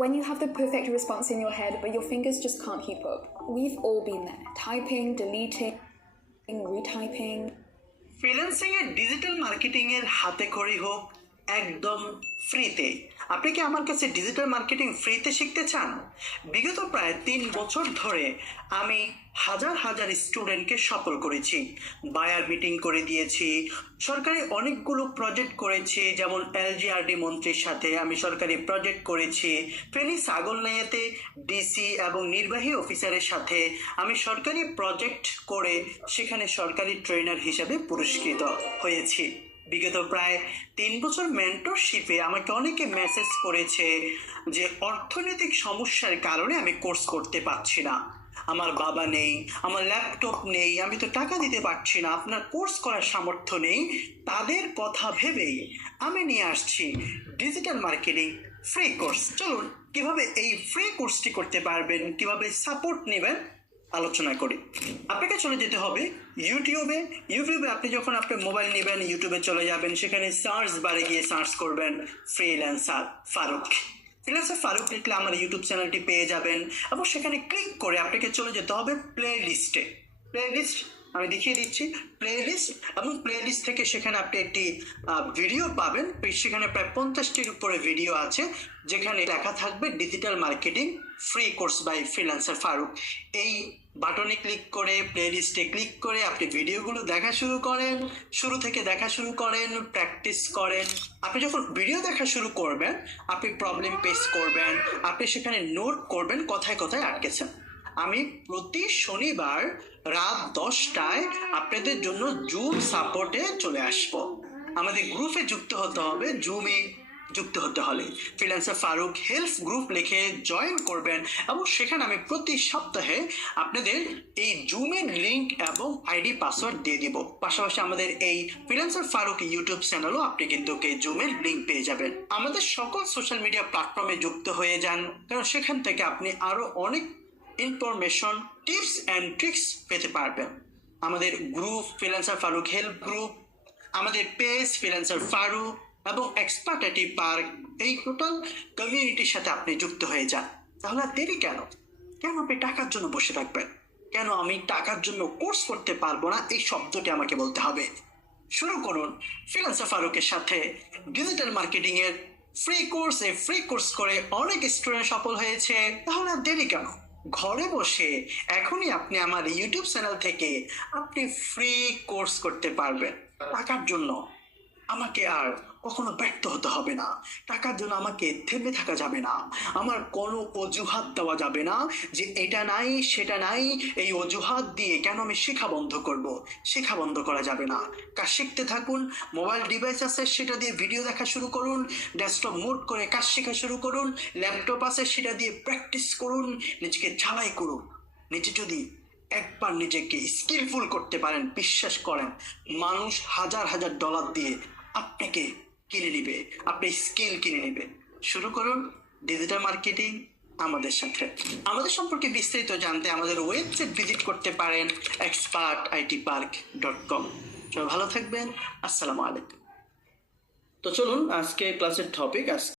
When you have the perfect response in your head, but your fingers just can't keep up. We've all been there. Typing, deleting, retyping. Freelancing এর digital marketing এর হাতে খড়ি হোক একদম ফ্রিতে। আপনি কি আমার কাছে ডিজিটাল মার্কেটিং ফ্রিতে শিখতে চান? বিগত প্রায় 3 বছর ধরে আমি হাজার হাজার স্টুডেন্টকে সফল করেছি, বায়ার মিটিং করে দিয়েছি, সরকারি অনেকগুলো প্রজেক্ট করেছি, যেমন এলজিআরডি মন্ত্রীর সাথে আমি সরকারি প্রজেক্ট করেছি, ফেনী ছাগলনাইয়াতে ডিসি এবং নির্বাহী অফিসারের সাথে আমি সরকারি প্রজেক্ট করে সেখানে সরকারি ট্রেনার হিসেবে পুরস্কৃত হয়েছি। বিগত প্রায় 3 বছর মেন্টরশিপে আমাকে অনেকে মেসেজ করেছে যে অর্থনৈতিক সমস্যার কারণে আমি কোর্স করতে পারছি না, আমার বাবা নেই, আমার ল্যাপটপ নেই, আমি তো টাকা দিতে পারছি না, আপনার কোর্স করার সামর্থ্য নেই। তাদের কথা ভেবেই আমি নিয়ে আসছি ডিজিটাল মার্কেটিং ফ্রি কোর্স। চলুন কিভাবে এই ফ্রি কোর্সটি করতে পারবেন, কিভাবে সাপোর্ট নেবেন আলোচনা করি। আপনাকে চলে যেতে হবে ইউটিউবে। আপনি যখন আপনার মোবাইল নেবেন, ইউটিউবে চলে যাবেন, সেখানে সার্চ বারে গিয়ে সার্চ করবেন ফ্রিল্যান্সার ফারুক। ফ্রিল্যান্সার ফারুক লিখলে আমার ইউটিউব চ্যানেলটি পেয়ে যাবেন এবং সেখানে ক্লিক করে আপনাকে চলে যেতে হবে প্লে লিস্টে। আমি দেখিয়ে দিচ্ছি প্লেলিস্ট, এবং প্লেলিস্ট থেকে সেখানে আপনি একটি ভিডিও পাবেন। সেখানে প্রায় 50টির উপরে ভিডিও আছে যেখানে লেখা থাকবে digital marketing free course by freelancer Faruk. এই বাটনে ক্লিক করে প্লেলিস্টে ক্লিক করে আপনি ভিডিওগুলো দেখা শুরু করেন, শুরু থেকে দেখা শুরু করেন, প্র্যাকটিস করেন। আপনি যখন ভিডিও দেখা শুরু করবেন আপনি প্রবলেম ফেস করবেন, আপনি সেখানে নোট করবেন কোথায় কোথায় আটকেছেন। আমি প্রতি শনিবার রাত 10টায় আপনাদের জন্য জুম সাপোর্টে চলে আসব। আমাদের গ্রুপে যুক্ত হতে হবে। জুমে যুক্ত হতে হলে ফ্রিল্যান্সার ফারুক হেল্প গ্রুপ লিখে জয়েন করবেন এবং সেখানে আমি প্রতি সপ্তাহে আপনাদের এই জুমের লিঙ্ক এবং আইডি পাসওয়ার্ড দিয়ে দিব। পাশাপাশি আমাদের এই ফ্রিল্যান্সার ফারুক ইউটিউব চ্যানেলও আপনি কিন্তু জুমের লিঙ্ক পেয়ে যাবেন। আমাদের সকল সোশ্যাল মিডিয়া প্ল্যাটফর্মে যুক্ত হয়ে যান, কারণ সেখান থেকে আপনি আরো অনেক ইনফরমেশন, টিপস অ্যান্ড ট্রিক্স পেতে পারবেন। আমাদের group freelancer Faruk help group, আমাদের পেজ ফ্রিল্যান্সার ফারুক এবং এক্সপার্টিটি পার্ক, এই টোটাল কমিউনিটির সাথে আপনি যুক্ত হয়ে যান। তাহলে আর দেরি কেন? কেন আপনি টাকার জন্য বসে থাকবেন? কেন আমি টাকার জন্য কোর্স করতে পারবো না এই শব্দটি আমাকে বলতে হবে? শুরু করুন ফ্রিল্যান্সার ফারুকের সাথে ডিজিটাল মার্কেটিং এর ফ্রি কোর্স। এই ফ্রি কোর্স করে অনেক স্টুডেন্ট সফল হয়েছে। তাহলে আর দেরি কেন? ঘরে বসে এখনই আপনি আমার ইউটিউব চ্যানেল থেকে আপনি ফ্রি কোর্স করতে পারবেন। টাকার জন্য আমাকে আর কখনো ব্যর্থ হতে হবে না, টাকার জন্য আমাকে থেমে থাকা যাবে না, আমার কোনো অজুহাত দেওয়া যাবে না যে এটা নাই সেটা নাই, এই অজুহাত দিয়ে কেন আমি শেখা বন্ধ করব। শেখা বন্ধ করা যাবে না। কাজ শিখতে থাকুন। মোবাইল ডিভাইস আছে সেটা দিয়ে ভিডিও দেখা শুরু করুন, ডেস্কটপ মোড করে কাজ শেখা শুরু করুন, ল্যাপটপ আছে সেটা দিয়ে প্র্যাকটিস করুন, নিজেকে ঝালাই করুন। নিজে যদি একবার নিজেকে স্কিলফুল করতে পারেন, বিশ্বাস করেন মানুষ হাজার হাজার ডলার দিয়ে আপনাকে কিনে নিবে, আপনি স্কিল কিনে নেবে। শুরু করুন ডিজিটাল মার্কেটিং আমাদের সাথে। আমাদের সম্পর্কে বিস্তারিত জানতে আমাদের ওয়েবসাইট ভিজিট করতে পারেন expertitpark.com। সবাই ভালো থাকবেন। আসসালামু আলাইকুম। তো চলুন আজকে ক্লাসের টপিক